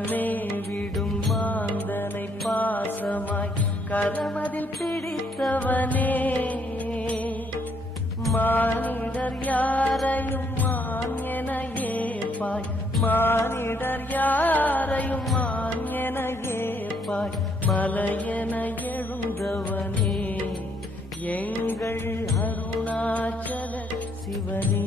மனமே விடும் மாந்தனை பாசமாய் கரமதில் பிடித்தவனே மானிடர் யாரையும் மான் என ஏற்பாய் மானிடர் யாரையும் மான் என ஏற்பாய் மலையென எழுந்தவனே எங்கள் அருணாச்சல சிவனே